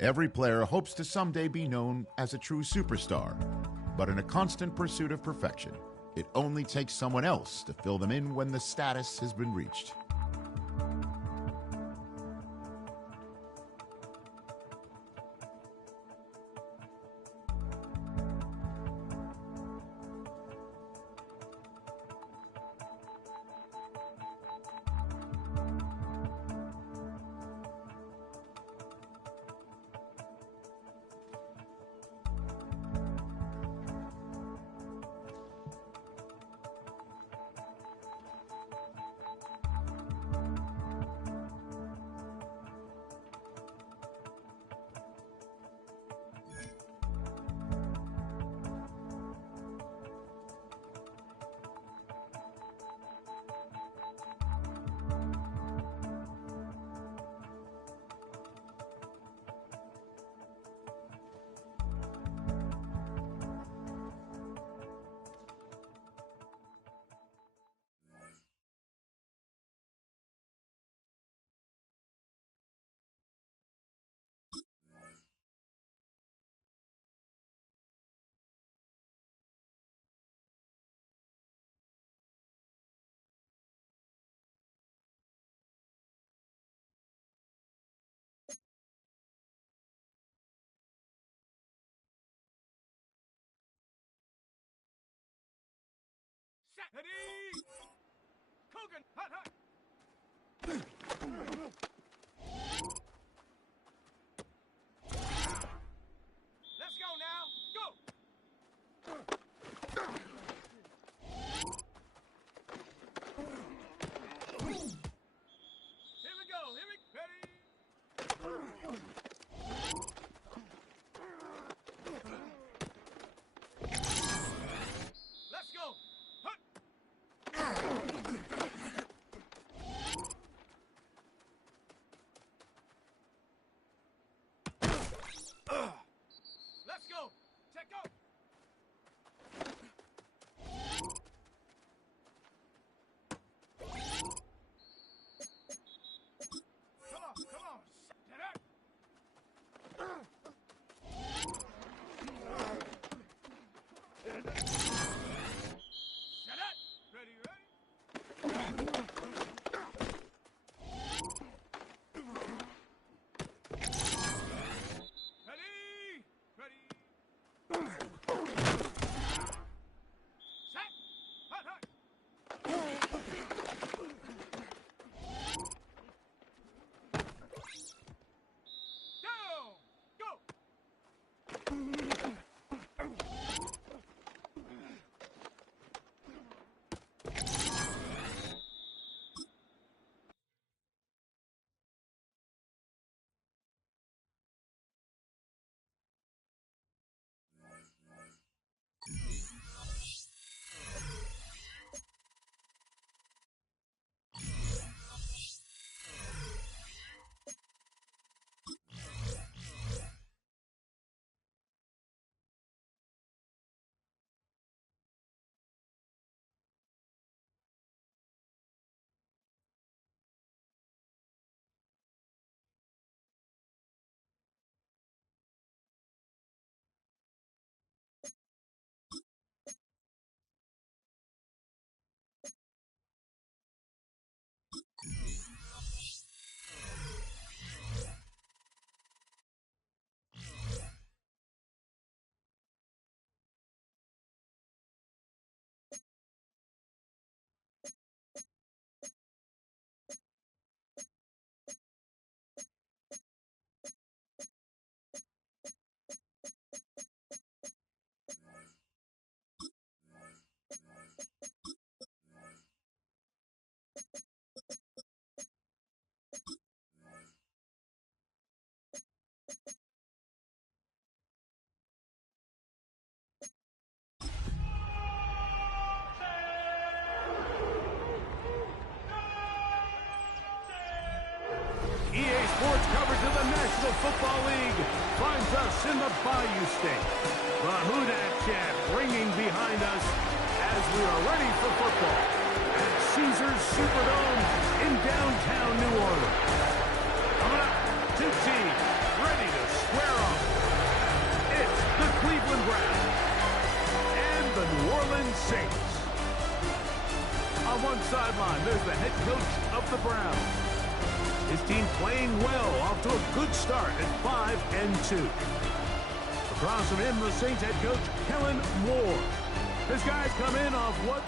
Every player hopes to someday be known as a true superstar, but in a constant pursuit of perfection, it only takes someone else to fill them in when the status has been reached. Ready! Kogan! Hot, hot! Let's go now! Go! Here we go! Here we... Ready! Let's go! Let's go! Check out! Come on, come on! Get up! Shut up! Ready, ready? Ready! Ready! Set! Hot, hot! Down! Go! EA Sports coverage of the National Football League finds us in the Bayou State. The Houdat chant ringing behind us as we are ready for football at Caesars Superdome in downtown New Orleans. Coming up, two teams ready to square off. It's the Cleveland Browns and the New Orleans Saints. On one sideline, there's the head coach of the Browns. His team playing well, off to a good start at 5-2. Across from him, the Saints head coach, Kellen Moore. His guys come in off what?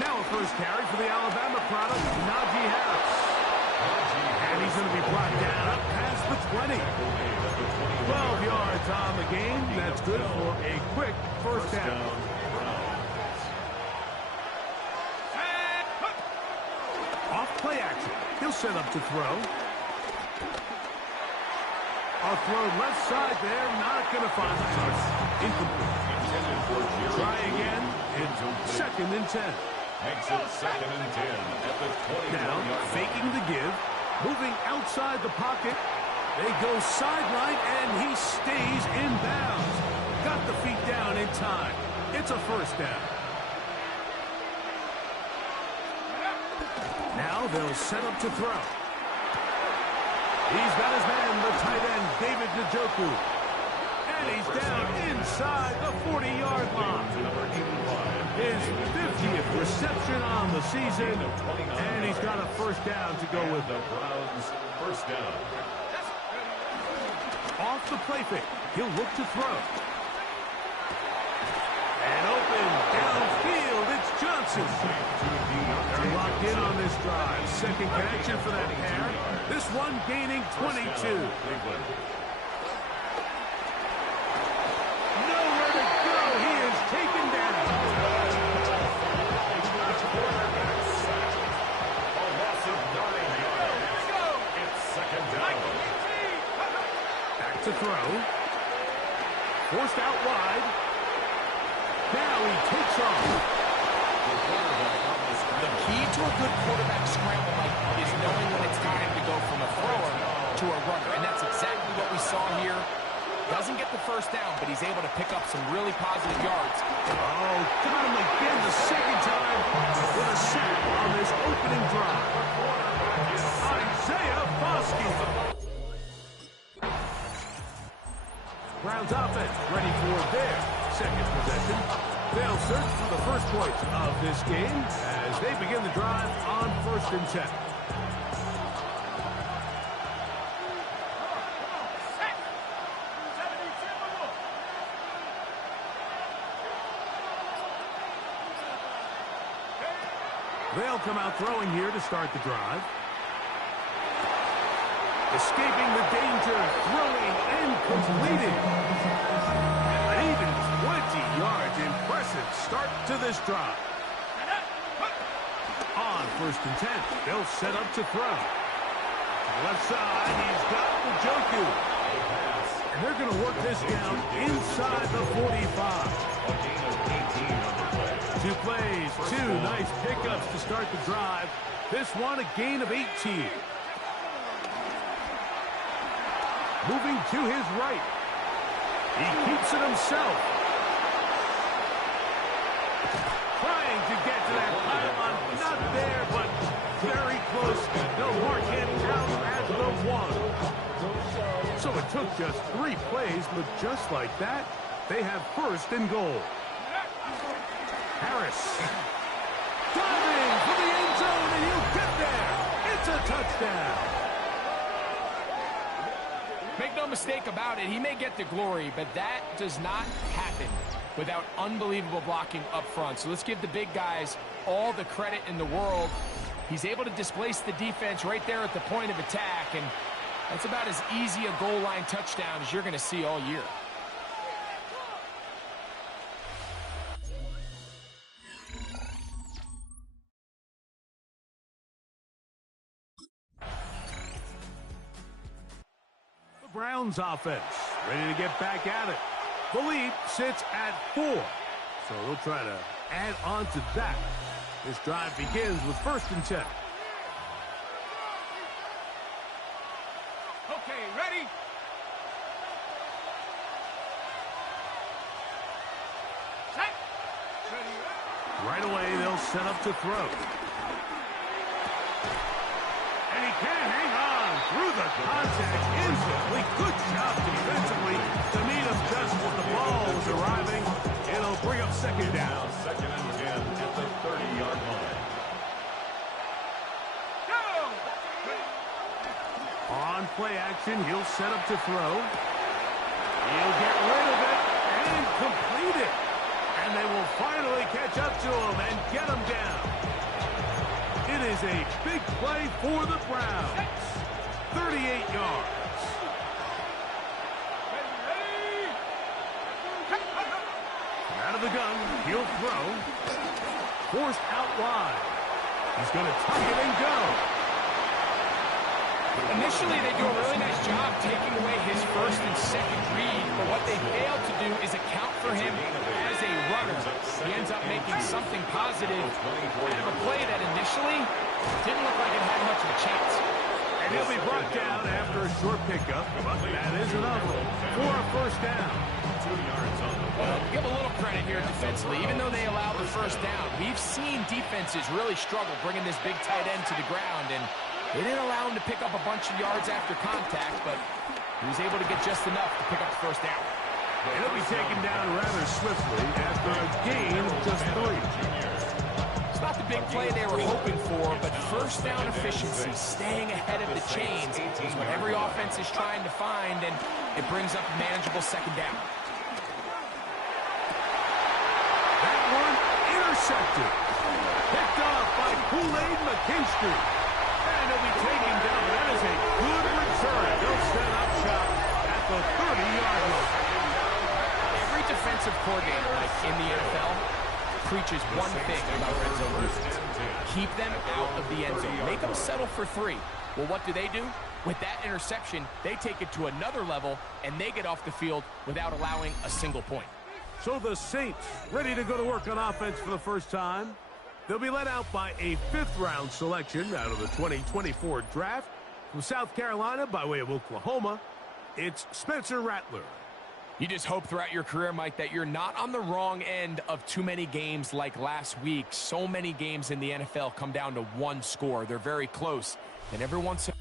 Now a first carry for the Alabama product, Najee Harris. And he's going to be brought down up past the 20. 12 yards on the game. That's good for a quick first down. Off play action. He'll set up to throw. A throw left side there. Not going to find the target. Incomplete. Try again. It's 2nd and 10. Makes it 2nd and 10 at the 20. Now, faking the give, moving outside the pocket. They go sideline, and he stays in bounds. Got the feet down in time. It's a first down. Now they'll set up to throw. He's got his man, the tight end, David Njoku. And he's down inside the 40-yard line. His 50th reception on the season, and he's got a first down to go with the Browns. First down. Off the play fake, he'll look to throw. And open downfield, it's Johnson. They're locked in on this drive. Second connection for that pair. This one gaining 22. Nowhere to go. He is taken down. Back to throw. Forced out wide. Now he takes off. The key to a good quarterback scramble, Mike, is knowing when it's time to go from a thrower to a runner. And that's exactly what we saw here. Doesn't get the first down, but he's able to pick up some really positive yards. Oh, got him again the second time with a sack on this opening drive. Isaiah Foskey. Browns offense ready for their second possession. They'll search for the first points of this game as they begin the drive on 1st and 10. They'll come out throwing here to start the drive. Escaping the danger, throwing and completing. An even 20 yards. Impressive start to this drive. On 1st and 10, they'll set up to throw. Left side, he's got Njoku. And they're going to work this down inside the 45. 2 plays, 2 nice pickups to start the drive. This one a gain of 18. Moving to his right. He keeps it himself. Trying to get to that pylon. Not there, but very close. They'll mark him down as the 1. So it took just 3 plays, but just like that, they have 1st and goal. Harris. Diving for the end zone, and he'll get there. It's a touchdown. Make no mistake about it, he may get the glory, but that does not happen without unbelievable blocking up front. So let's give the big guys all the credit in the world. He's able to displace the defense right there at the point of attack, and that's about as easy a goal line touchdown as you're going to see all year. Browns offense ready to get back at it. The lead sits at 4. So they'll try to add on to that. This drive begins with 1st and 10. Okay, ready? Set. Ready. Right away, they'll set up to throw. And he can't hang on through the contact instantly. Good job defensively to meet him just as the ball was arriving. It'll bring up 2nd down. Now 2nd and 10 at the 30-yard line. Go! On play action, he'll set up to throw. He'll get rid of it and complete it. And they will finally catch up to him and get him down. It is a big play for the Browns. 38 yards. Out of the gun, he'll throw. Forced out wide. He's going to tuck it and go. Initially, they do a really nice job taking away his 1st and 2nd read, but what they fail to do is account for him as a runner. He ends up making something positive out of a play that initially didn't look like it had much of a chance. And he'll be brought down after a short pickup, but that is enough for a 1st down. 2 yards on the play. Give a little credit here defensively. Even though they allowed the 1st down, we've seen defenses really struggle bringing this big tight end to the ground, and they didn't allow him to pick up a bunch of yards after contact, but he was able to get just enough to pick up the 1st down. And he'll be taken down rather swiftly after a gain of just 3. It's not the big play they were hoping for, but 1st down efficiency, staying ahead of the chains, is what every offense is trying to find, and it brings up a manageable 2nd down. That one intercepted. Picked off by Kool-Aid McKinstry. And he'll be taken down. That is a good return. They'll set up shop at the 30-yard line. Every defensive coordinator, like in the NFL, preaches one thing about red zone defense. Keep them out of the end zone. Make them settle for 3. Well, what do? With that interception, they take it to another level, and they get off the field without allowing a single point. So the Saints ready to go to work on offense for the first time. They'll be led out by a 5th-round selection out of the 2024 draft. From South Carolina by way of Oklahoma, it's Spencer Rattler. You just hope throughout your career, Mike, that you're not on the wrong end of too many games like last week. So many games in the NFL come down to 1 score. They're very close. And every once in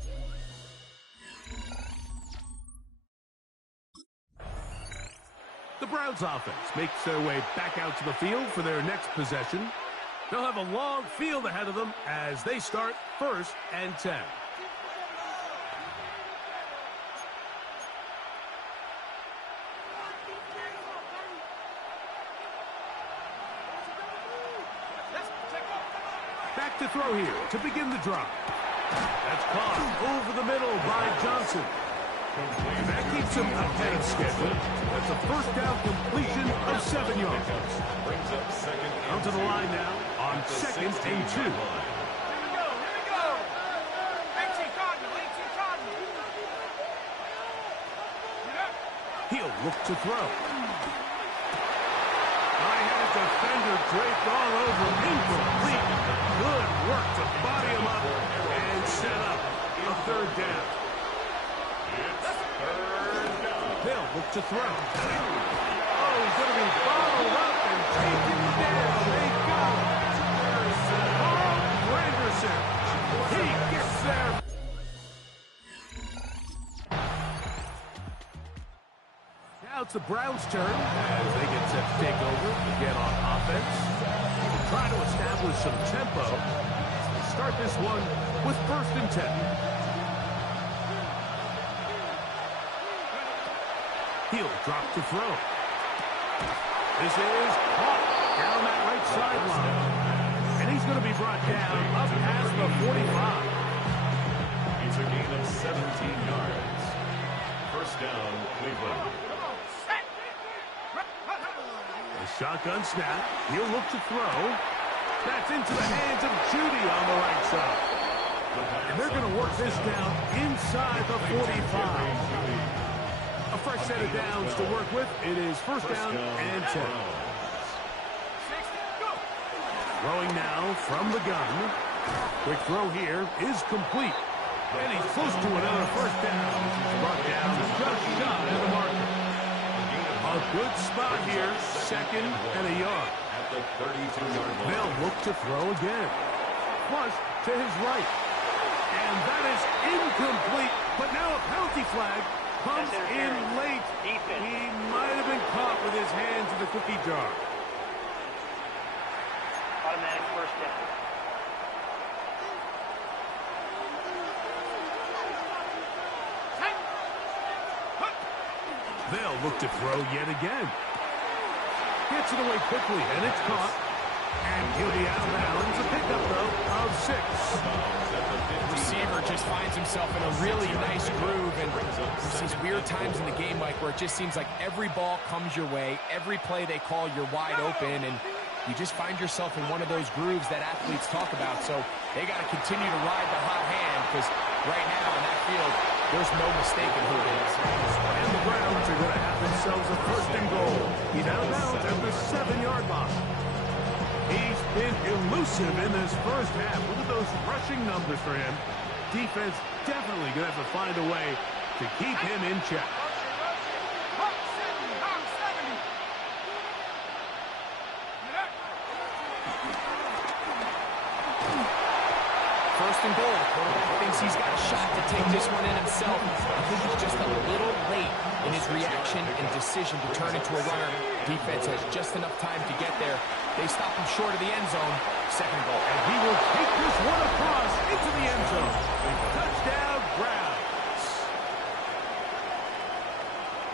The Browns offense makes their way back out to the field for their next possession. They'll have a long field ahead of them as they start 1st and 10. Back to throw here to begin the drive. That's caught over the middle by Johnson. And that keeps him ahead of schedule. That's a 1st down completion of 7 yards. Brings up 2nd Out to the line now on 2nd and 2. Here we go, here we go! 18 Cardinal, 18 Cardinal! He'll look to throw. I had a defender draped all over him. Incomplete. Good work to body him up and set up a 3rd down. He'll look to throw. Oh, he's going to be followed up and taken down. They go. Carl Granderson. He gets there. Now it's the Browns' turn as they get set to take over again on offense. They try to establish some tempo. So they start this one with 1st and 10. He'll drop to throw. This is caught down that right sideline. And he's going to be brought down up past the 45. It's a gain of 17 yards. 1st down, Cleveland. A shotgun snap. He'll look to throw. That's into the hands of Judy on the right side. And they're going to work this down inside the 45. A fresh set of downs to work with. It is first down and 10. Throwing now from the gun. Quick throw here is complete. And he's close to another first down. Brought down just shy of the marker. A good spot here. Second and a yard. At the 32-yard line. They'll look to throw again. Flush to his right. And that is incomplete. But now a penalty flag comes in late. He might have been caught with his hands in the cookie jar. Automatic first down. They'll look to throw yet again. Gets it away quickly, and it's caught. And he'll be out of bounds. A pickup, though, of 6. Receiver just finds himself in a really nice groove, and there's these weird times in the game, Mike, where it just seems like every ball comes your way, every play they call, you're wide open, and you just find yourself in one of those grooves that athletes talk about. So they got to continue to ride the hot hand, because right now in that field, there's no mistaking who it is. And the Browns are going to have themselves a first and goal. He's out of bounds at the 7-yard line. He's been elusive in this first half. Look at those rushing numbers for him. Defense definitely going to have to find a way to keep him in check. First and goal. The quarterback thinks he's got a shot to take this one in himself. I think he's just a little late in his reaction and decision to turn into a runner. Defense has just enough time to get there. They stop him short of the end zone. Second goal. And he will take this one across into the end zone. Touchdown, Browns.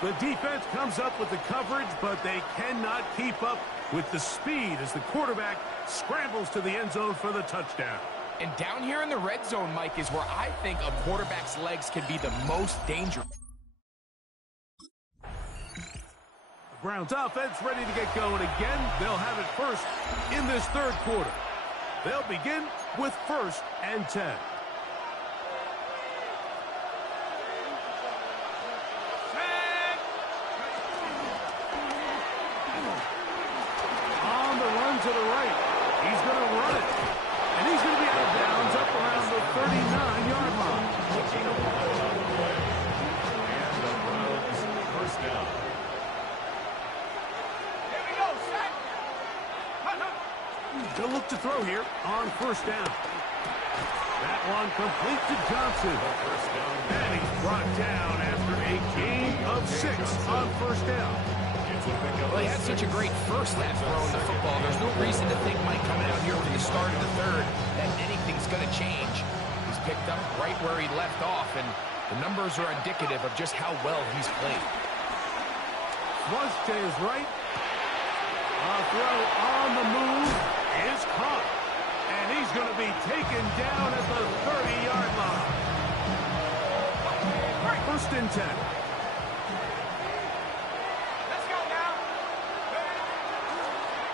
The defense comes up with the coverage, but they cannot keep up with the speed as the quarterback scrambles to the end zone for the touchdown. And down here in the red zone, Mike, is where I think a quarterback's legs can be the most dangerous. Browns offense ready to get going again. They'll have it first in this third quarter. They'll begin with first and 10. On the run to the right. He's going to run it. And he's going to be out of bounds up around the 39-yard line. And the Browns first down. They'll look to throw here on first down. That one complete to Johnson. And he's brought down after a gain of 6 on first down. Well, he had such a great first half throwing the football. There's no reason to think, Mike, coming out here for the start of the third, that anything's going to change. He's picked up right where he left off, and the numbers are indicative of just how well he's played. Flush to his right. A throw on the move is caught. And he's going to be taken down at the 30-yard line. First and 10. Let's go now.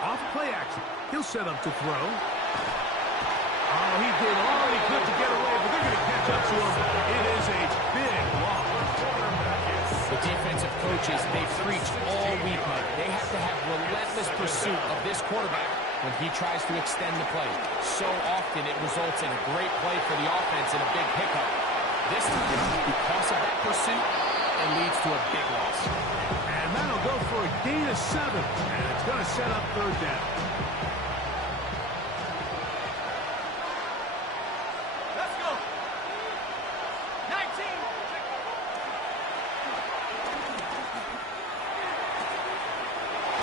Off play action. He'll set up to throw. Oh, he did all he could to get away, but they're going to catch up to him. It is a big loss. The defensive coaches, they've preached all week, Mike. They have to have relentless pursuit of this quarterback when he tries to extend the play. So often it results in a great play for the offense and a big pickup. This time, because of that pursuit, it leads to a big loss. And that'll go for a gain of 7. And it's going to set up third down. Let's go. 19.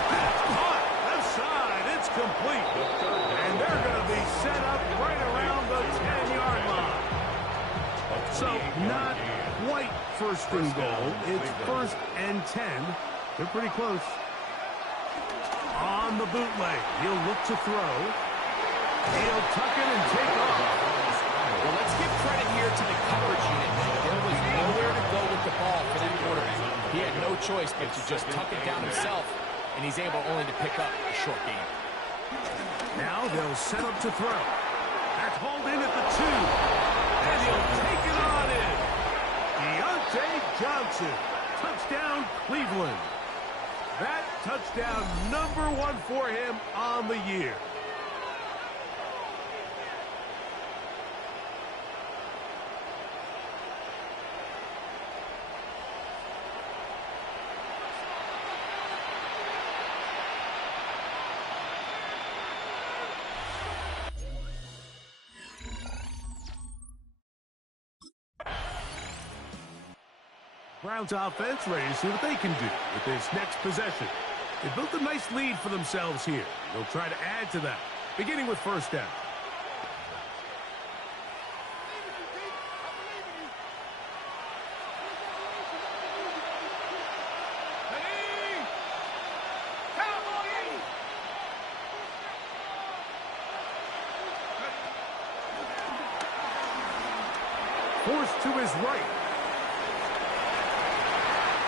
That's caught. Left side. It's complete. And they're going to be set up right around the 10-yard line. So not quite first and goal. It's first and 10. They're pretty close. On the bootleg. He'll look to throw. He'll tuck it and take off. Well, let's give credit here to the coverage unit. There was nowhere to go with the ball for that quarterback. He had no choice but to just tuck it down himself, and he's able only to pick up a short gain. Now they'll set up to throw. That's hauled in at the 2. And he'll take it on in. Deontay Johnson Touchdown, Cleveland. That touchdown #1 for him on the year. Browns offense ready to see what they can do with this next possession. They built a nice lead for themselves here. They'll try to add to that, beginning with first down. Forced to his right.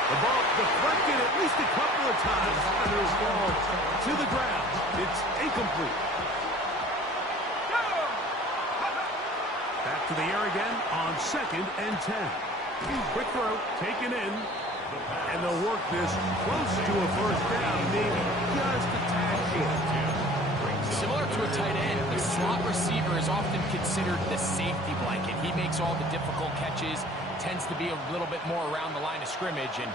The ball deflected at least a couple of times, and it will fall to the ground. It's incomplete. Back to the air again on 2nd and 10. Quick throw, taken in, and they'll work this close to a first down, maybe just a tad short. Similar to a tight end, the slot receiver is often considered the safety blanket. He makes all the difficult catches, tends to be a little bit more around the line of scrimmage, and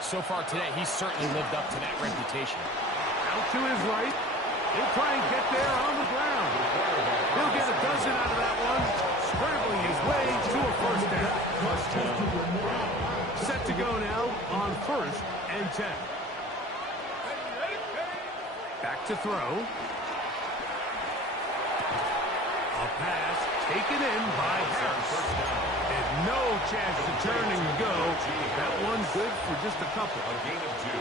so far today, he's certainly lived up to that reputation. Out to his right. He'll try and get there on the ground. He'll get a dozen out of that one, scrambling his way to a first down. Set to go now on 1st and 10. Back to throw. A pass taken in by Harris. And no chance to turn and go. That one good for just a couple. A gain of 2.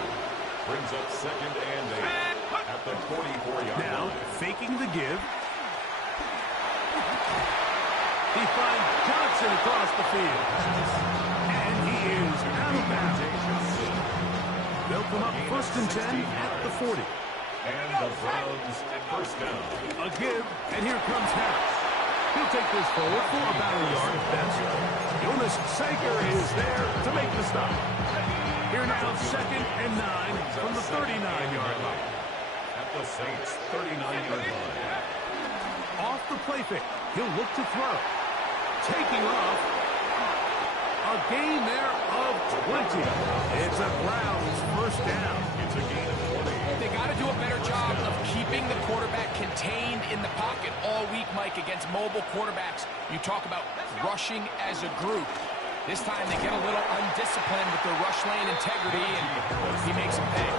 Brings up 2nd and 8 at the 44-yard line. Now, faking the give. He finds Johnson across the field. And he is out of bounds. They'll come up 1st and 10 at the 40. And the Browns first down. A give, and here comes Harris. He'll take this forward for about a yard at best. Jonas Sager is there to make the stop. Here now, 2nd and 9 from the 39-yard line. At the Saints' 39-yard line. Off the play fake, he'll look to throw. Taking off. A gain there of 20. It's a Browns first down. It's a gain of 20. They got to do a better job of keeping the quarterback contained in the pocket all week, Mike, against mobile quarterbacks. You talk about rushing as a group. This time they get a little undisciplined with their rush lane integrity, and he makes them pay.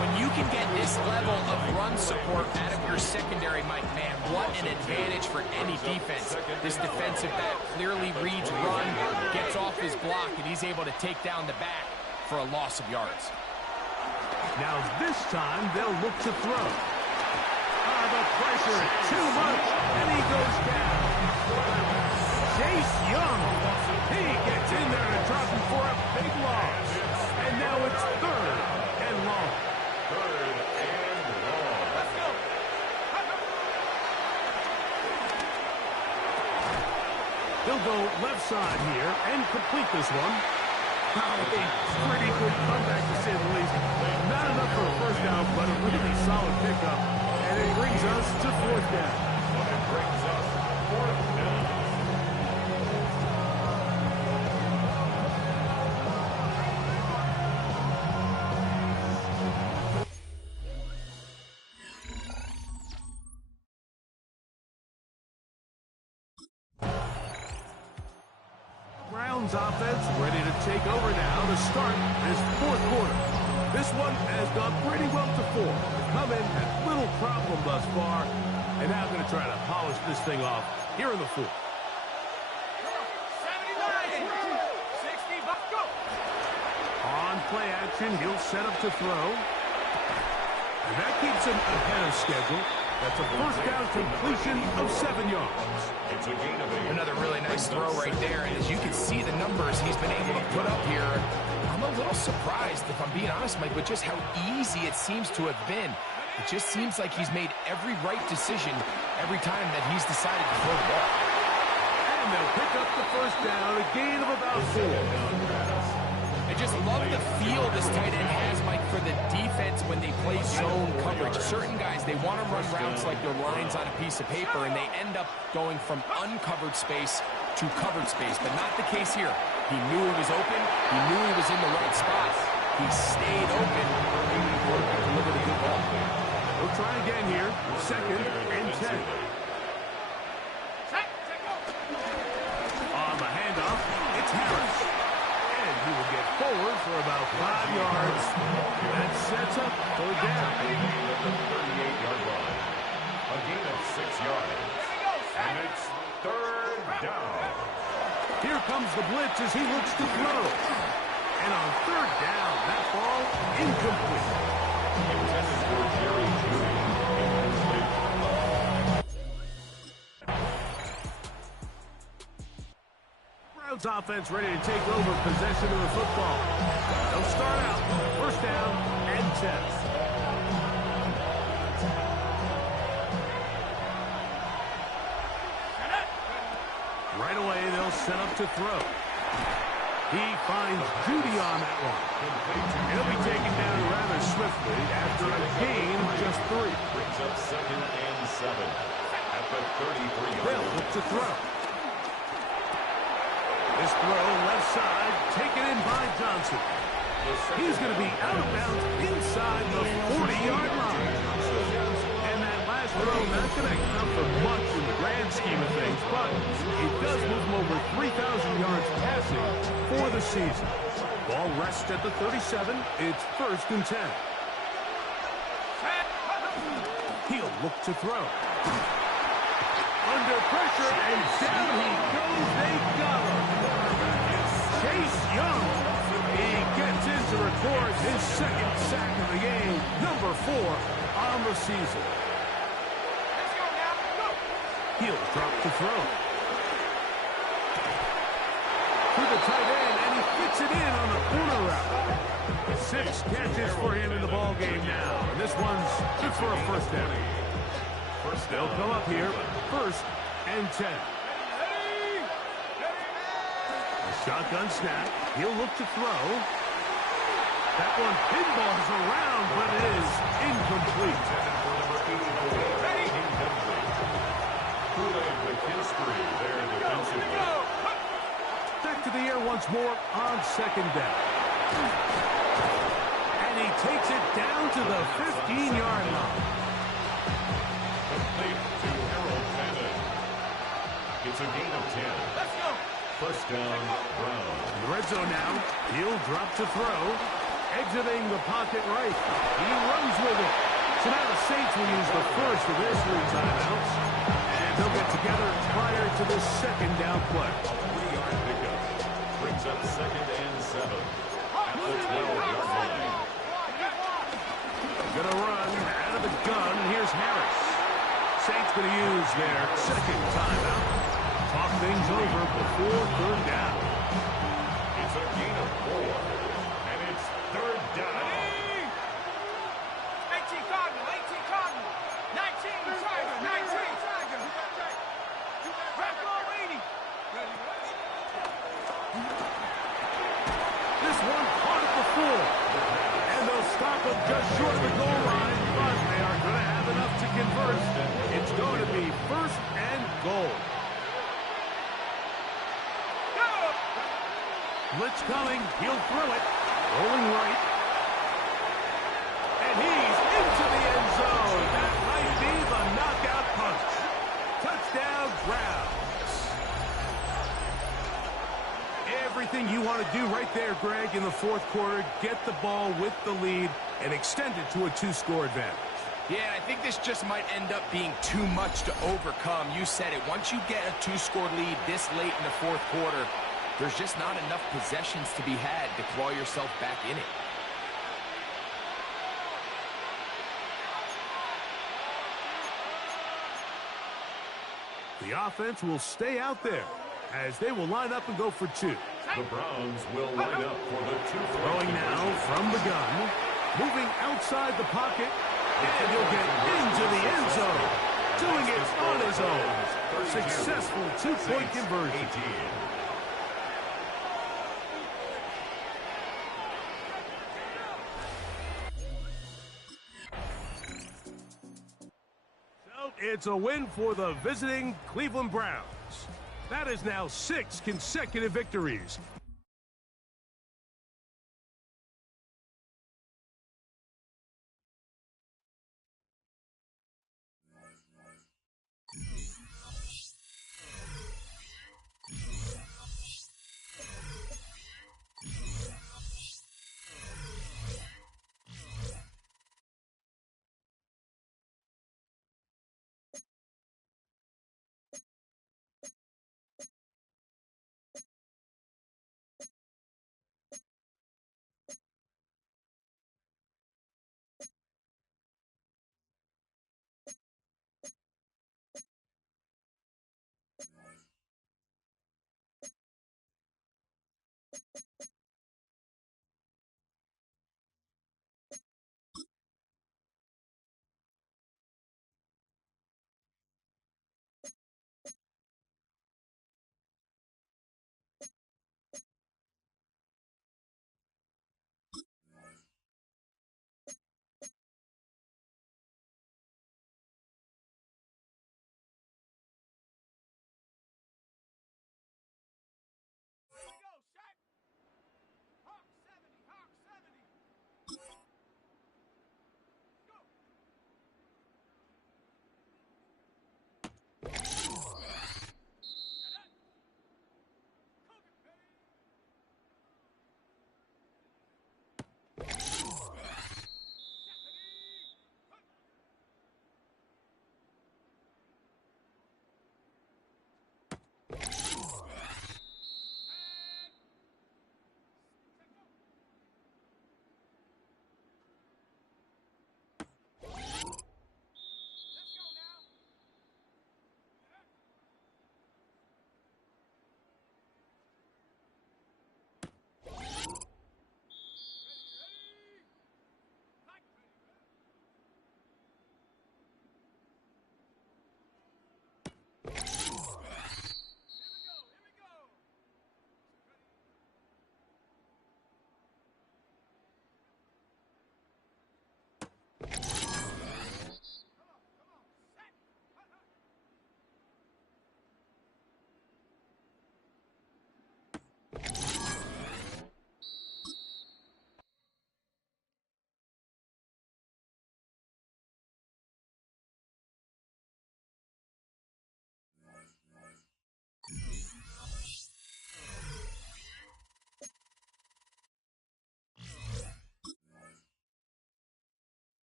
When you can get this level of run support out of your secondary, Mike, man, what an advantage for any defense. This defensive back clearly reads run, gets off his block, and he's able to take down the back for a loss of yards. Now this time they'll look to throw. The pressure is too much, and he goes down. Chase Young, he gets in there and drops him for a big loss. And now it's 3rd and long. 3rd and long. Let's go. He'll go left side here and complete this one. A pretty good comeback, to say the least. Not enough for a first down, but a really solid pickup. And it brings us to 4th down. It brings us 4th down. Browns offense ready to take over now to start this 4th quarter. This one has gone pretty well to 4. Come in at little problem thus far, and now going to try to polish this thing off here in the 4th. 79, 60, let's go. On play action, he'll set up to throw. And that keeps him ahead of schedule. That's a first down completion of 7 yards. It's a gain of 8. Another really nice throw right there, and as you can see the numbers he's been able to put up here, I'm a little surprised, if I'm being honest, Mike, with just how easy it seems to have been. It just seems like he's made every right decision every time that he's decided to throw the ball. And they'll pick up the first down, a gain of about 4. I just love the feel this tight end has, Mike, for the defense when they play zone coverage. Certain guys, they want to run routes like they're lines on a piece of paper, and they end up going from uncovered space to covered space, but not the case here. He knew he was open. He knew he was in the right spot. He stayed open. The quarterback delivered a good ball. We'll try again here. 2nd and 10. On the handoff, it's Harris. And he will get forward for about 5 yards. That sets up 3rd down. A gain of the 38-yard line. A gain of 6 yards. And it's 3rd down. Here comes the blitz as he looks to throw. And on 3rd down, that ball incomplete. Intended for Jerry Judy. Incomplete. Browns offense ready to take over possession of the football. They'll start out 1st down and 10. Right away, they'll set up to throw. He finds Judy on that one. He'll be taken down rather swiftly after a gain of just 3. Brings up 2nd and 7 at the 33-yard They'll line. look to throw. This throw left side, taken in by Johnson. He's going to be out of bounds inside the 40-yard line. And that last throw not going to count for much in the grand scheme of things, but it does move him over 3,000 yards passing for the season. Ball rests at the 37. It's 1st and 10. He'll look to throw. Under pressure, and down he goes. They got him. Chase Young. He gets in to record his 2nd sack of the game. Number 4 on the season. He'll drop to throw. To the tight end, and he fits it in on the corner route. 6 catches for him in the ball game now. And this one's good for a 1st down. They'll come up here, 1st and 10. Shotgun snap. He'll look to throw. That one pinballs around, but it is incomplete. Back to the air once more on 2nd down. And he takes it down to the 15-yard line. Complete to Harold Madden. It's a gain of 10. Let's go. 1st down, Brown. In the red zone now. He'll drop to throw. Exiting the pocket right. He runs with it. So now the Saints will use the first of their 3 timeouts. And they'll get together prior to the 2nd down play. A 3-yard pickup. Brings up 2nd and 7 at the 12-yard line. Gonna run out of the gun. Here's Harris. Saints gonna use their 2nd timeout. Talk things over before 3rd down. It's a gain of 4. And it's 3rd down. 18 Cardinal, 18 Cardinal. 19 Tiger, 19 Tiger. Back on 80. This one caught at the 4. And they'll stop him just short of the goal line, but they are going to have enough to convert. It's going to be 1st and goal. Blitz coming. He'll throw it. Rolling right. And he's into the end zone. That might be the knockout punch. Touchdown, Browns. Everything you want to do right there, Greg, in the 4th quarter. Get the ball with the lead and extend it to a 2-score advantage. Yeah, I think this just might end up being too much to overcome. You said it. Once you get a 2-score lead this late in the 4th quarter, there's just not enough possessions to be had to claw yourself back in it. The offense will stay out there as they will line up and go for 2. The Browns will line up for the 2-point Throwing now from the gun. Moving outside the pocket. And he'll get into the end zone. Doing it on his own. Successful 2-point conversion. it's a win for the visiting Cleveland Browns. That is now 6 consecutive victories.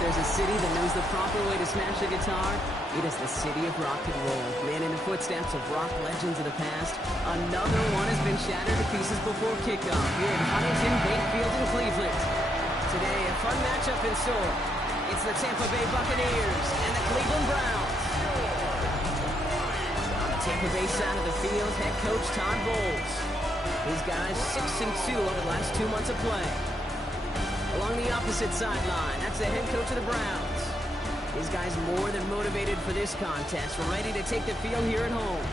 There's a city that knows the proper way to smash a guitar. It is the city of rock and roll. Man, in the footsteps of rock legends of the past, another one has been shattered to pieces before kickoff here at Huntington Bank Field in Cleveland. Today, a fun matchup in store. It's the Tampa Bay Buccaneers and the Cleveland Browns. On the Tampa Bay side of the field, head coach Todd Bowles. These guys 6-2 over the last 2 months of play. Along the opposite sideline, that's the head coach of the Browns. These guys more than motivated for this contest. We're ready to take the field here at home.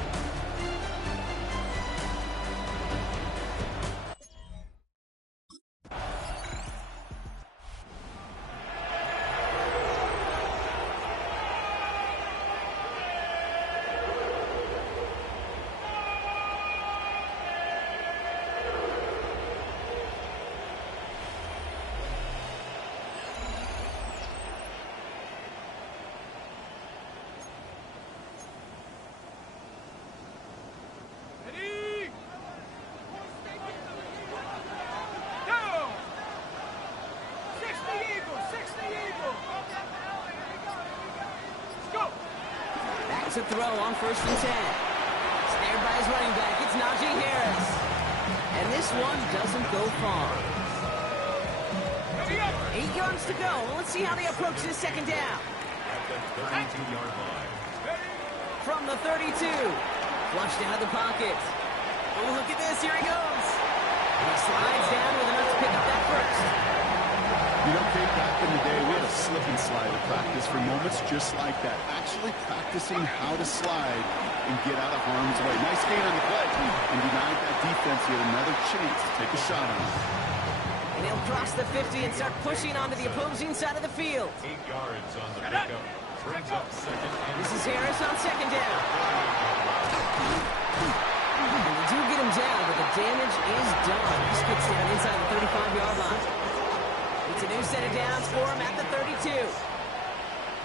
throw on 1st and 10. Snared by his running back, it's Najee Harris. And this one doesn't go far. 8 yards to go. Let's see how they approach this 2nd down. At the 32-yard line. From the 32. Flushed out of the pocket. Oh, look at this. Here he goes. And he slides down with enough to pick up that first. You know, Kate, back in the day, we had a slip and slide at practice for moments just like that. Actually practicing how to slide and get out of harm's way. Nice gain on the play and denied that defense yet another chance to take a shot on it. And he'll cross the 50 and start pushing onto the opposing side of the field. 8 yards on the pickup. Brings up 2nd and This is Harris on 2nd down. And they do get him down, but the damage is done. He skips down inside the 35-yard line. It's a new set of downs for him at the 32.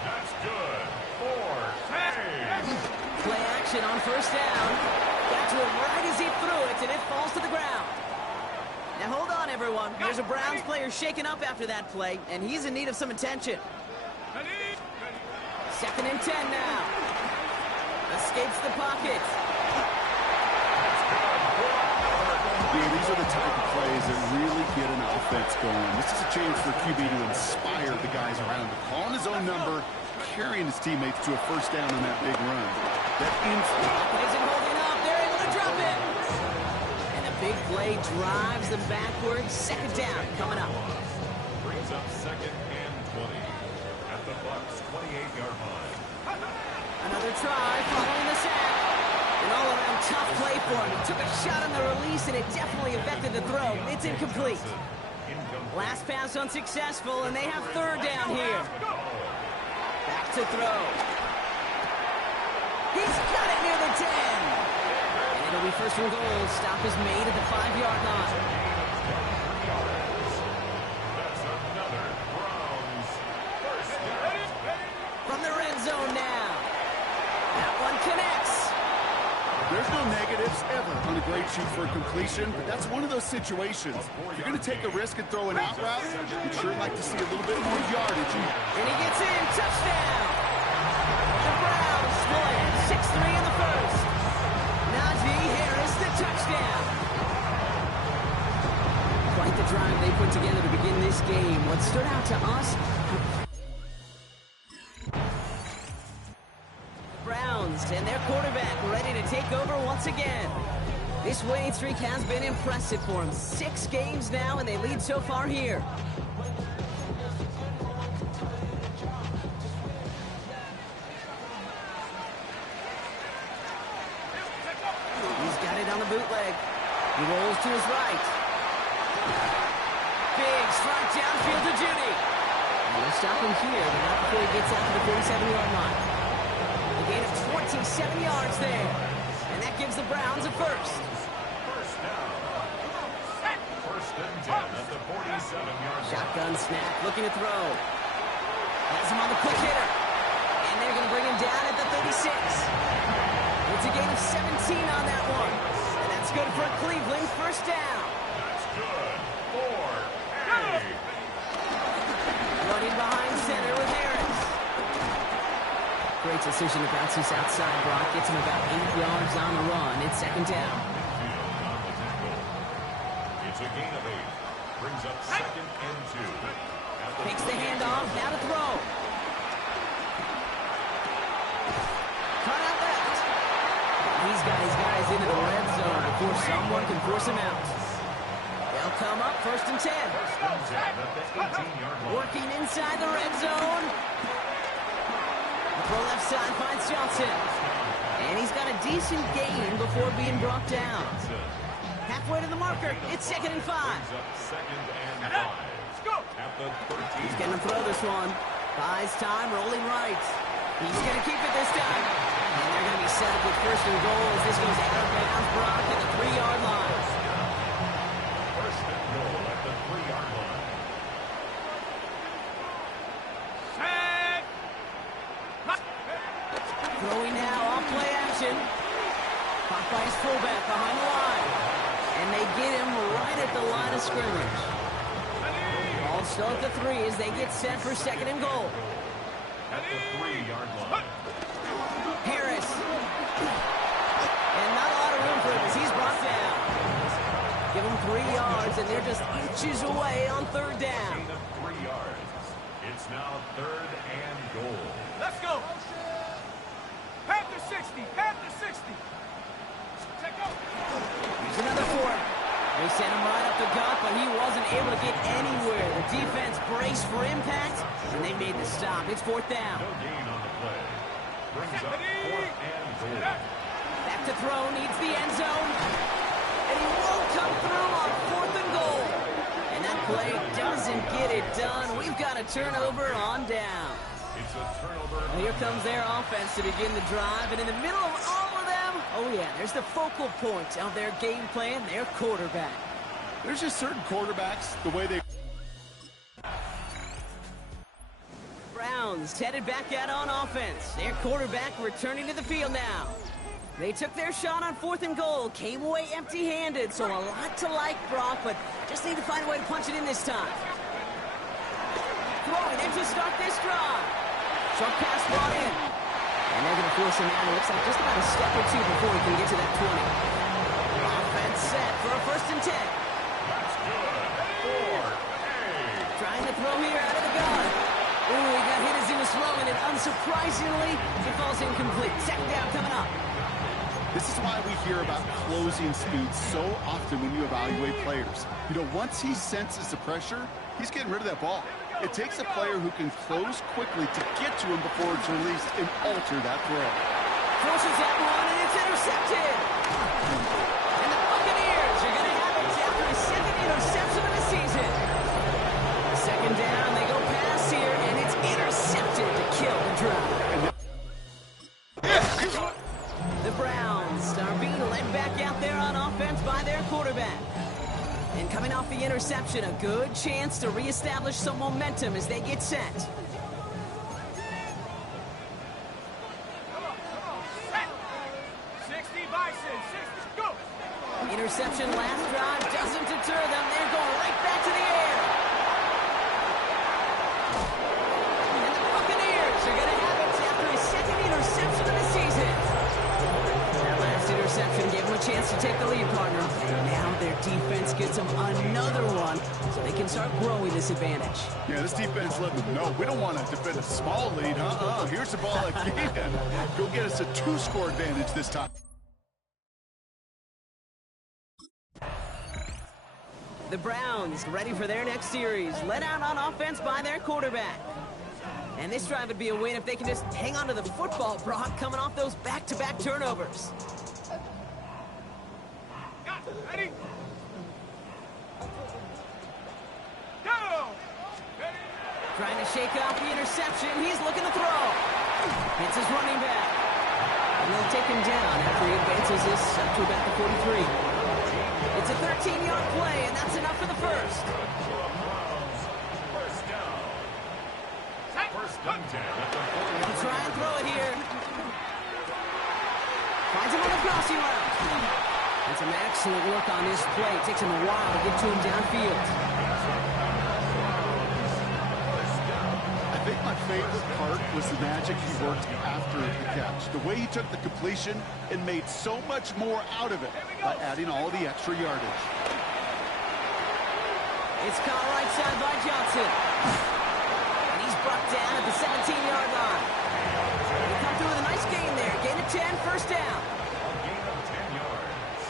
That's good. 4. Play action on 1st down. Got to him right as he threw it, and it falls to the ground. Now hold on, everyone. There's a Browns player shaken up after that play, and he's in need of some attention. 2nd and 10 now. Escapes the pocket. Yeah, these are the type of plays that really get an offense going. This is a chance for QB to inspire the guys around him. Calling his own number, carrying his teammates to a 1st down on that big run. That Pocket isn't holding up. They're able to drop it. And a big play drives them backwards. 2nd down coming up. Brings up 2nd and 20. At the Bucs' 28-yard line. Another try following the sack. An all-around tough play for him. He took a shot on the release, and it definitely affected the throw. It's incomplete. Last pass unsuccessful, and they have 3rd down here. Back to throw. He's got it near the 10. And it'll be 1st and goal. Stop is made at the 5-yard line. That's another Browns 1st down. From the red zone now. That one connects. There's no negatives ever on a great shoot for a completion, but that's one of those situations. If you're going to take a risk and throw an out route, you'd sure like to see a little bit more yardage. And he gets in. Touchdown. The Browns split 6-3 in the 1st. Najee Harris, the touchdown. Quite the drive they put together to begin this game. What stood out to us... Browns and their quarterback ready to take over once again. This winning streak has been impressive for them. 6 games now, and they lead so far here. He's got it on the bootleg. He rolls to his right. Big strike downfield to Judy. And they'll stop him here, but not before he gets out to the 47-yard line. A gain of 27 yards there. And that gives the Browns a 1st. 1st down. 1st and 10 at the 47-yard line. Shotgun snap, looking to throw. Has him on the quick hitter. And they're going to bring him down at the 36. It's a gain of 17 on that one. And that's good for Cleveland. 1st down. That's good. 4. Running behind center with Harris. Great decision to bounce this outside. Brock gets him about 8 yards on the run. It's 2nd down. Midfield on the tackle. It's a gain of 8. Brings up 2nd and 2. Takes the handoff. Now to throw. Cut out left. He's got his guys into the red zone before someone can force him out. They'll come up 1st and 10. 1st and 10 at the 18-yard line. Working inside the red zone. Throw left side finds Johnson. And he's got a decent gain before being brought down. Halfway to the marker. It's 2nd and 5. Brings up 2nd and 5. At the 13. He's going to throw this one. Buys time, rolling right. He's going to keep it this time. And they're going to be set up with 1st and goal as this goes out of bounds. Brock at the 3-yard line. 1st and goal at the 3-yard line. Throwing now off play action. Caught by his fullback behind the line. And they get him right at the line of scrimmage. Ball still at the 3 as they get set for 2nd and goal. at the 3-yard line. Harris. And not a lot of room for him as he's brought down. Give him 3 yards, and they're just inches away on third down. Gain of 3 yards. It's now 3rd and goal. Let's go. Panther 60. Panther 60. Take go. Here's another four. They sent him right up the gut, but he wasn't able to get anywhere. The defense braced for impact, and they made the stop. It's 4th down. No gain on the play. Brings up 4th and goal. Back to throw, needs the end zone. And he won't come through on 4th and goal. And that play doesn't get it done. We've got a turnover on down. It's a turnover. Well, here comes their offense to begin the drive, and in the middle of all of them, oh yeah, there's the focal point of their game plan, their quarterback. There's just certain quarterbacks, the way they... Browns headed back out on offense. Their quarterback returning to the field now. They took their shot on 4th and goal, came away empty-handed, so a lot to like, Brock, but just need to find a way to punch it in this time. Throwing in to start this drive. Short pass brought in. And they're going to force him out. It looks like just about a step or 2 before he can get to that 20. Offense set for a 1st and 10. That's good. 4. Trying to throw here out of the gun. Ooh, he got hit as he was throwing it. Unsurprisingly, it falls incomplete. 2nd down coming up. This is why we hear about closing speed so often when you evaluate players. You know, once he senses the pressure, he's getting rid of that ball. It takes a player who can close quickly to get to him before it's released and alter that throw. Forces that one, and it's intercepted. And the Buccaneers are going to have it after a 2nd interception of the season. 2nd down, they go pass here, and it's intercepted to kill the drive. The Browns are being led back out there on offense by their quarterback. And coming off the interception, a good chance to reestablish some momentum as they get set. Come on. 60 Bison. 60. Go. Interception last drive doesn't deter them. They're going right back to the air. And the Buccaneers are going to have it after a 2nd interception of the season. That last interception gave them a chance to take the lead, partner. Now their defense gets them another one, so they can start growing this advantage. Yeah, this defense let them know we don't want to defend a small lead. Here's the ball again. Go get us a 2-score advantage this time. The Browns ready for their next series, led out on offense by their quarterback. And this drive would be a win if they can just hang on to the football, Brock, coming off those back-to-back turnovers. Got it. Ready? Go. Ready? Trying to shake off the interception. He's looking to throw. Hits his running back. And they'll take him down after he advances this up to about the 43. It's a 13-yard play, and that's enough for the first. First down. First and 10 at the 40. He'll try and throw it here. Finds him on the crossing route. And some excellent work on this play. It takes him a while to get to him downfield. I think my favorite part was the magic he worked after the catch. The way he took the completion and made so much more out of it by adding all the extra yardage. It's caught right side by Johnson. And he's brought down at the 17-yard line. They come through with a nice gain there. Gain of 10, 1st down. A gain of 10 yards.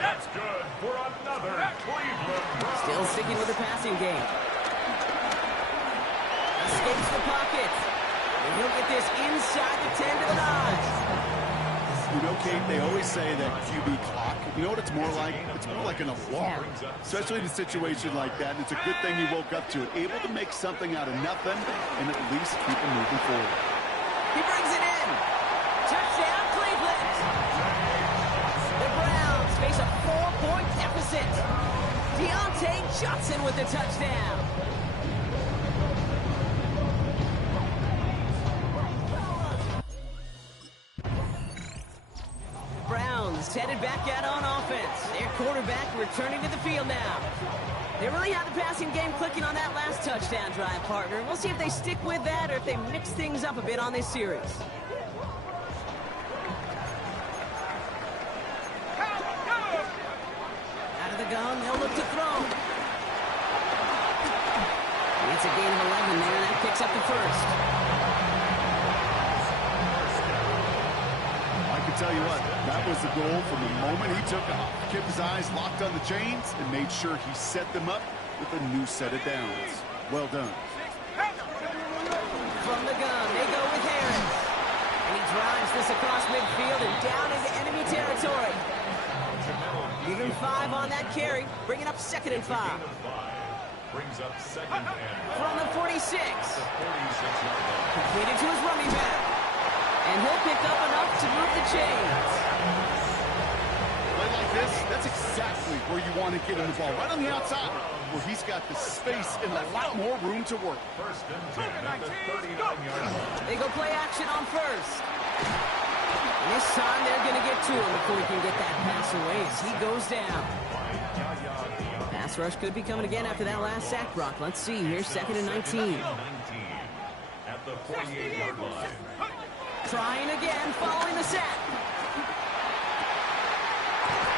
That's good for another Cleveland Browns. Still sticking with the passing game. Escapes the pocket. And he'll get this inside the 10 to the 9. You know, Kate, they always say that QB clock. You know what it's more like? It's more like an alarm, especially in a situation like that. And it's a good thing he woke up to it, able to make something out of nothing and at least keep him moving forward. He brings it in. Touchdown, Cleveland. The Browns face a 4-point deficit. Deontay Johnson with the touchdown. Browns headed back out on offense. Their quarterback returning to the field now. They really had the passing game clicking on that last touchdown drive, partner. We'll see if they stick with that or if they mix things up a bit on this series. Out of the gun, they'll look to throw. It's a gain of 11 there, and that picks up the first. I can tell you what, that was the goal from the moment he took off. Kept his eyes locked on the chains and made sure he set them up with a new set of downs. Well done. From the gun, they go with Harris. And he drives this across midfield and down into enemy territory. Give him 5 on that carry, bringing up 2nd and 5. Brings up 2nd and 5. From the 46. Completed to his running back. And he'll pick up enough to move the chains. Play like this, that's exactly where you want to get him the ball. Right on the outside, where he's got the space and a lot more room to work. 1st and 10 at the 39-yard line. They go play action on first. And this time they're going to get to him before he can get that pass away as he goes down. Pass rush could be coming again after that last sack, Brock. Let's see here, 2nd and 19. At the 48-yard line. Trying again, following the sack.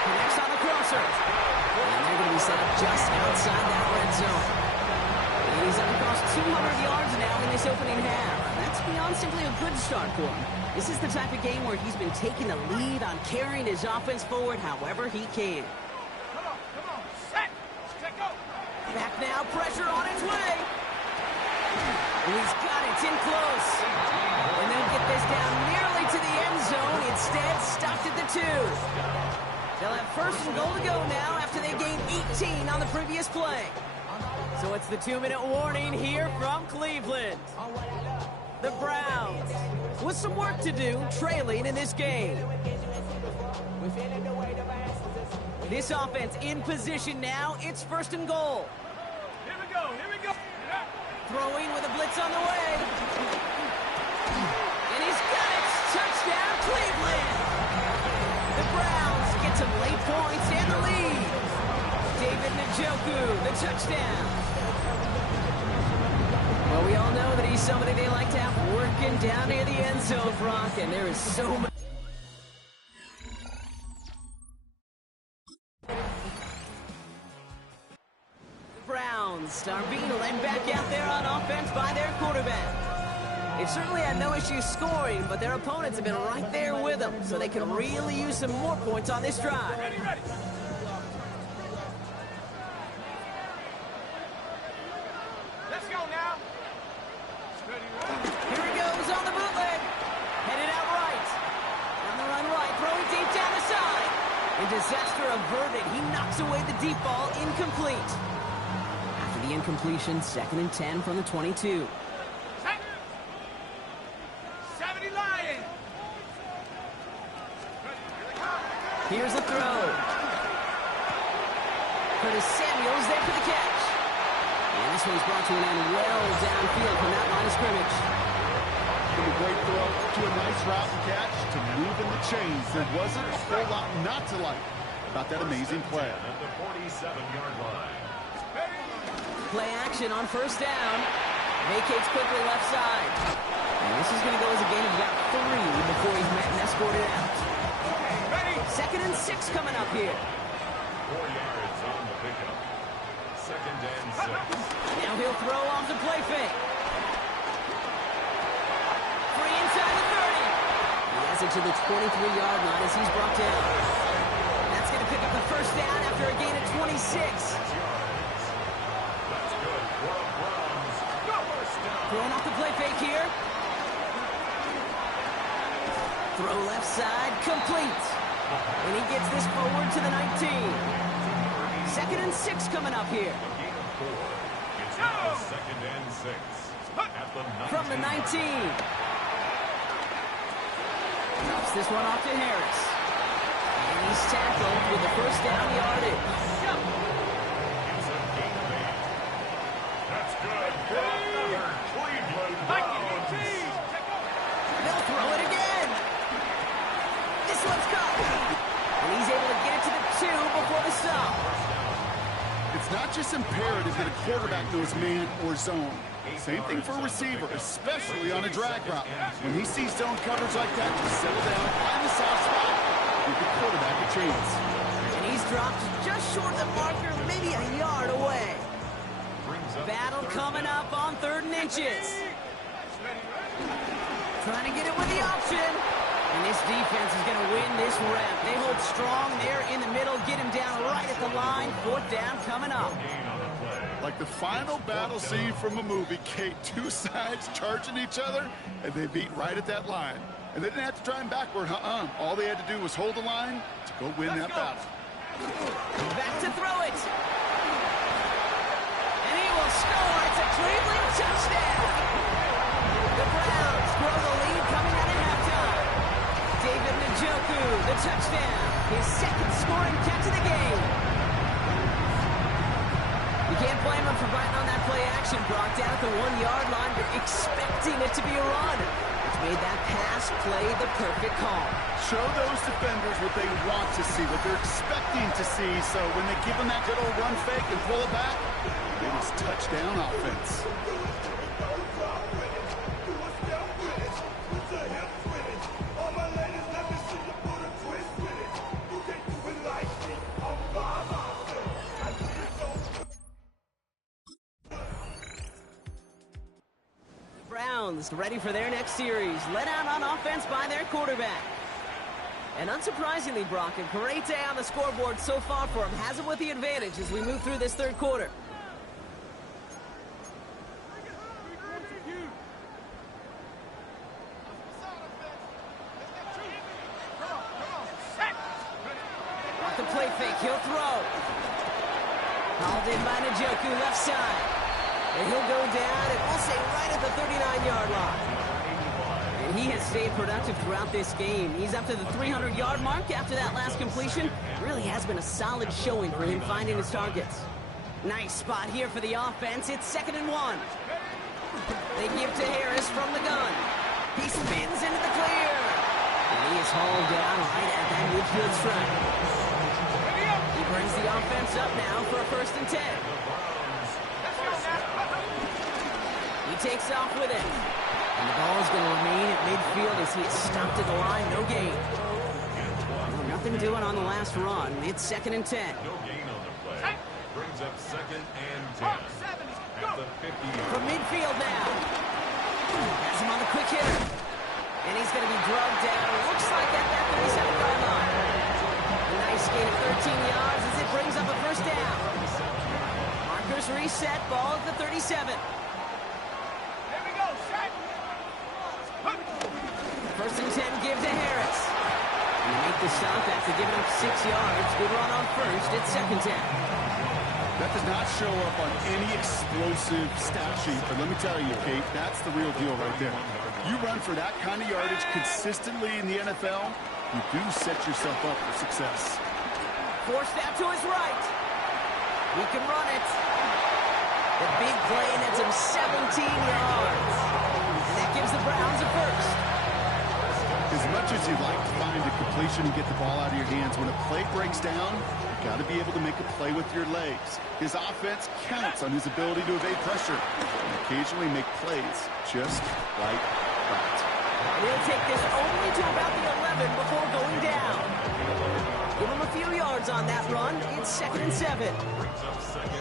Connects on the crosser. And they're going to be set up just outside that red zone. And he's up across 200 yards now in this opening half. That's beyond simply a good start for him. This is the type of game where he's been taking the lead on carrying his offense forward however he can. Come on, set, go. Back now, pressure on its way. And he's got it, it's in close. And they'll get this down nearly to the end zone. Instead, stopped at the 2. They'll have 1st and goal to go now after they gained 18 on the previous play. So it's the 2-minute warning here from Cleveland. The Browns with some work to do, trailing in this game. This offense in position now. It's 1st and goal. Here we go. Throwing with a blitz on the way. And he's got it. Touchdown, Cleveland. The Browns get some late points and the lead. David Njoku, the touchdown. Well, we all know that he's somebody they like to have working down near the end zone, Brock, and there is so much. Browns are being led back out there on offense by their quarterback. They've certainly had no issues scoring, but their opponents have been right there with them, so they can really use some more points on this drive. Ready. Let's go now. Here he goes on the bootleg. Headed out right. On the run right, throwing deep down the side. And disaster averted. He knocks away the deep ball, incomplete. After the incompletion, 2nd and 10 from the 22. 70 Lions. Here's a throw. Curtis Samuel's there for the catch. And this one's brought to an end well downfield from that line of scrimmage. From a great throw to a nice route and catch to moving the chains. There wasn't a whole lot not to like about that amazing play. At the 47-yard line. Play action on 1st down. Vacates quickly left side. And this is going to go as a gain of about 3 before he's met and escorted out. 2nd and 6 coming up here. 4 yards on the pickup. 2nd and 6. Now he'll throw off the play fake. Free inside the 30. He has it to the 23-yard line as he's brought down. That's going to pick up the 1st down after a gain of 26. That's good for the Browns. First down. Throwing off the play fake here. Throw left side, complete. And he gets this forward to the 19. 2nd and 6 coming up here. A gain of 4. It's now 2nd and 6. At the 19. From the 19. Drops this one off to Harris. And he's tackled with the 1st down yardage. It's a gain of 8. That's good for another Cleveland Browns. They'll throw it again. This one's caught. And he's able to get it to the 2 before the stop. It's not just imperative that a quarterback knows man or zone. Same thing for a receiver, especially on a drag route. When he sees zone coverage like that, just settle down, find the soft spot, give the quarterback a chance. And he's dropped just short of the marker, maybe a yard away. Battle coming up on 3rd and inches. Trying to get it with the option. And this defense is going to win this rep. They hold strong there in the middle, get him down right at the line. 4th down coming up. Like the final battle scene from a movie, Kate, 2 sides charging each other, and they beat right at that line. And they didn't have to drive him backward, All they had to do was hold the line to go win that battle. Back to throw it. And he will score. It's a Cleveland touchdown. The Browns grow the lead coming out of halftime. David Njoku, the touchdown. His 2nd scoring catch of the game. You can't blame him for biting on that play action. Brock down at the 1-yard line. You're expecting it to be a run. It's made that pass play the perfect call. Show those defenders what they want to see, what they're expecting to see. So when they give them that good old run fake and pull it back, it is touchdown offense. Browns ready for their next series, led out on offense by their quarterback. And unsurprisingly, Brock, a great day on the scoreboard so far for him. Has him with the advantage as we move through this 3rd quarter. Off the play fake, he'll throw. Called in by Njoku, left side. And he'll go down, and we'll say right at the 39-yard line. And he has stayed productive throughout this game. He's up to the 300-yard mark after that last completion. Really has been a solid showing for him finding his targets. Nice spot here for the offense. It's 2nd and 1. They give to Harris from the gun. He spins into the clear. And he is hauled down right at that midfield stripe. He brings the offense up now for a 1st and 10. He takes off with it. And the ball is going to remain at midfield as he is stopped at the line. No gain. Well, nothing doing on the last run. It's 2nd and 10. No gain on the play. Brings up 2nd and 10. At the 50. From midfield now. Has him on the quick hitter. And he's going to be drugged down. Looks like at that 37-yard line. A nice gain of 13 yards as it brings up a 1st down. Markers reset. Ball at the 37. 1st and 10, give to Harris. And they make the stop after giving up 6 yards. Good run on 1st. It's 2nd 10. That does not show up on any explosive stat sheet, but let me tell you, Kate, that's the real deal right there. You run for that kind of yardage consistently in the NFL, you do set yourself up for success. Forced out to his right. He can run it. The big play nets him 17 yards. And that gives the Browns a 1st. As much as you'd like to find a completion and get the ball out of your hands, when a play breaks down, you've got to be able to make a play with your legs. His offense counts on his ability to evade pressure and occasionally make plays just like that. He'll take this only to about the 11 before going down. Give him a few yards on that run. It's 2nd and 7.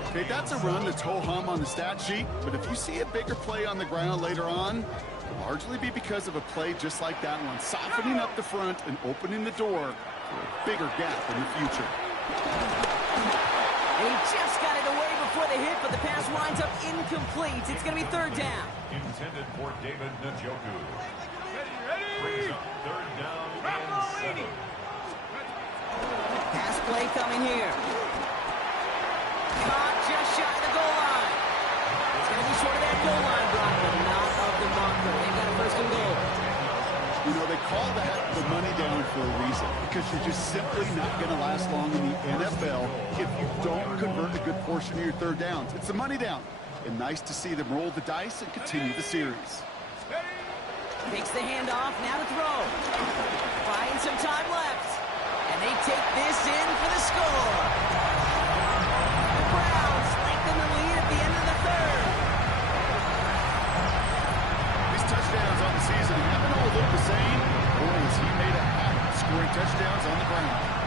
Okay, that's a run that's ho-hum on the stat sheet, but if you see a bigger play on the ground later on, largely be because of a play just like that one, softening up the front and opening the door for a bigger gap in the future. And he just got it away before the hit, but the pass winds up incomplete. It's going to be 3rd down. Intended for David Njoku. Brings up 3rd down and 7. Pass play coming here. Caught just shy of the goal line. It's going to be short of that goal line, Brock, but not of the marker. They've got a 1st and goal. You know, they call that the money down for a reason, because you're just simply not going to last long in the NFL if you don't convert a good portion of your 3rd downs. It's the money down. And nice to see them roll the dice and continue the series. Takes the handoff, now to throw. Buying some time left. And they take this in for the score. The Browns season. You never know what look the same. Boy, has he made a habit of scoring touchdowns on the ground.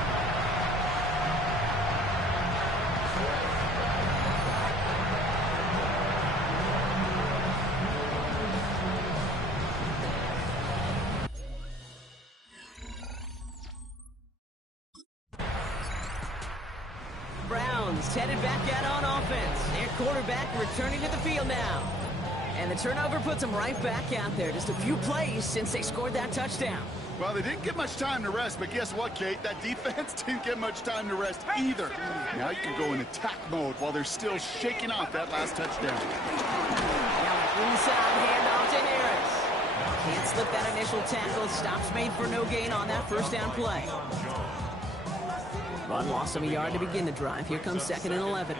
Browns headed back out on offense. Their quarterback returning to the field now. And the turnover puts them right back out there. Just a few plays since they scored that touchdown. Well, they didn't get much time to rest, but guess what, Kate? That defense didn't get much time to rest either. Now you can go in attack mode while they're still shaking off that last touchdown. Now an inside handoff to Harris. Can't slip that initial tackle. Stops made for no gain on that first down play. Run loss of a yard to begin the drive. Here comes 2nd and 11.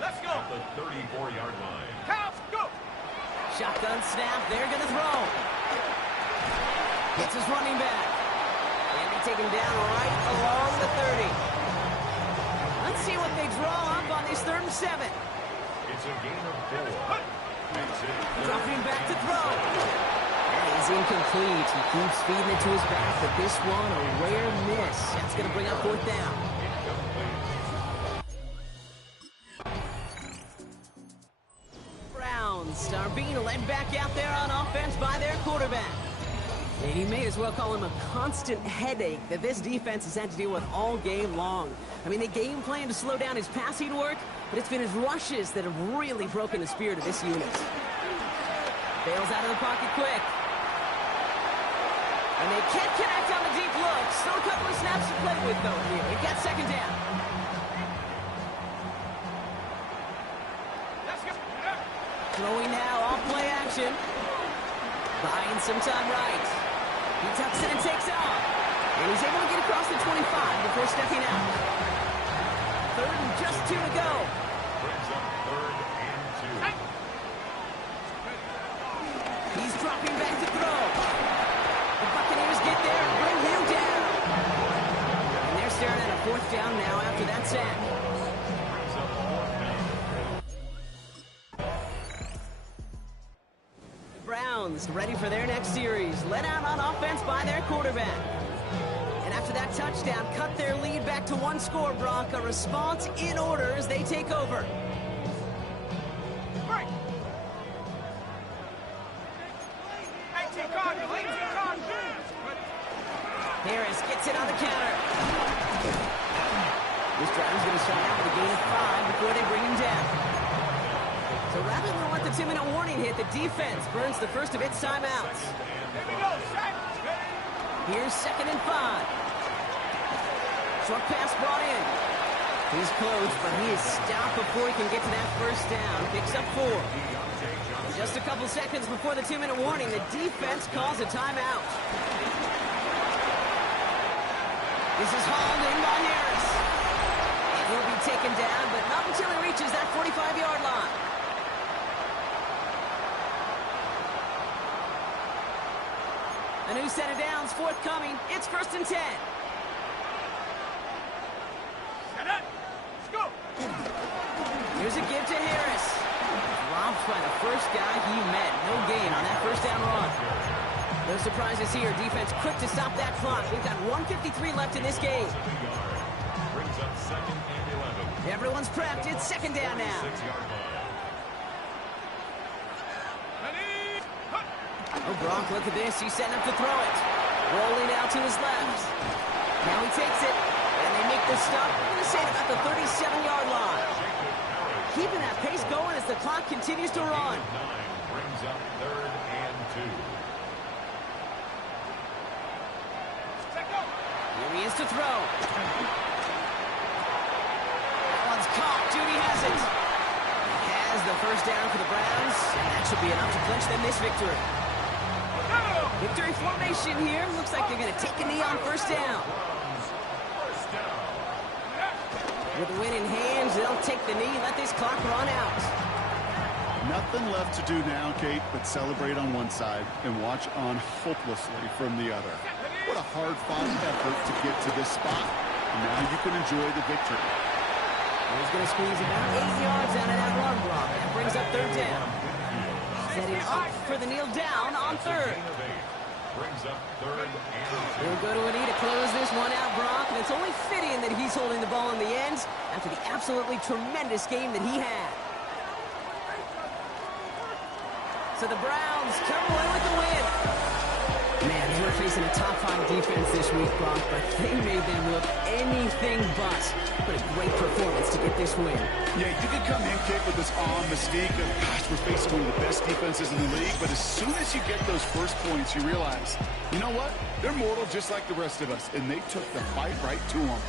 Let's go. At the 34-yard line. Cows, go. Shotgun snap. They're going to throw. Gets his running back. And they take him down right along the 30. Let's see what they draw up on this 3rd and 7. It's a gain of 4. That's it. Dropping back to throw. That is incomplete. He keeps feeding it to his back, but this one, a rare miss. That's going to bring up 4th down. Browns are being led back out there on offense by their quarterback. And you may as well call him a constant headache that this defense has had to deal with all game long. I mean, they game plan to slow down his passing work, but it's been his rushes that have really broken the spirit of this unit. Bails out of the pocket quick. And they can't connect on the deep look. Still a couple of snaps to play with, though, here. We've got 2nd down. Let's go. Throwing now, off play action. Buying some time right. He tucks it and takes off. And he's able to get across the 25 before stepping out. 3rd and just 2 to go. Brings up 3rd and 2. He's dropping back to throw. The Buccaneers get there and bring him down. And they're staring at a 4th down now after that sack. Brings up 4th down. Browns ready for their next series. Led out on offense by their quarterback. And after that touchdown, cut their lead back to 1 score, Brock. A response in order as they take over. Break. 18 Cardinals, 18 Cardinals. Harris gets it on the counter. This drive is going to start out with a gain of 5 before they bring him down. So rather than let the 2-minute warning hit, the defense burns the first of its timeouts. Here we go, set. Here's 2nd and 5. Short pass brought in. He's close, but he is stopped before he can get to that first down. Picks up 4. And just a couple seconds before the 2-minute warning, the defense calls a timeout. This is hauled in by Harris. And he'll be taken down, but not until he reaches that 45-yard line. A new set of downs forthcoming. It's 1st and 10. Set up. Let's go. Here's a give to Harris. Dropped by the first guy he met. No gain on that first down run. No surprises here. Defense quick to stop that clock. We've got 1:53 left in this game. Brings up 2nd and 11. Everyone's prepped. It's 2nd down now. 6-yard line. Oh, Gronk, look at this. He's setting up to throw it. Rolling out to his left. Now he takes it, and they make the stop. I'm going to say about the 37-yard line. Keeping that pace going as the clock continues to run. 9 brings up 3rd and 2. Here he is to throw. That one's caught. Judy has it. He has the first down for the Browns, and that should be enough to clinch them this victory. Victory formation here. Looks like they're going to take a knee on first down. With the win in hands, they'll take the knee, let this clock run out. Nothing left to do now, Kate, but celebrate on one side and watch on hopelessly from the other. What a hard-fought effort to get to this spot. And now you can enjoy the victory. He's going to squeeze about 8 yards out of that run block. That brings up 3rd down. Setting up for the kneel down on third. Brings up third and He'll go to a knee to close this one out, Brock, and it's only fitting that he's holding the ball in the end after the absolutely tremendous game that he had. So the Browns come away with the win. Man, they were facing a top-5 defense this week, Brock, but they made them look anything but. What a great performance to get this win. Yeah, you can come in, kick with this awe mystique of, gosh, we're facing one of the best defenses in the league, but as soon as you get those first points, you realize, you know what? They're mortal just like the rest of us, and they took the fight right to them.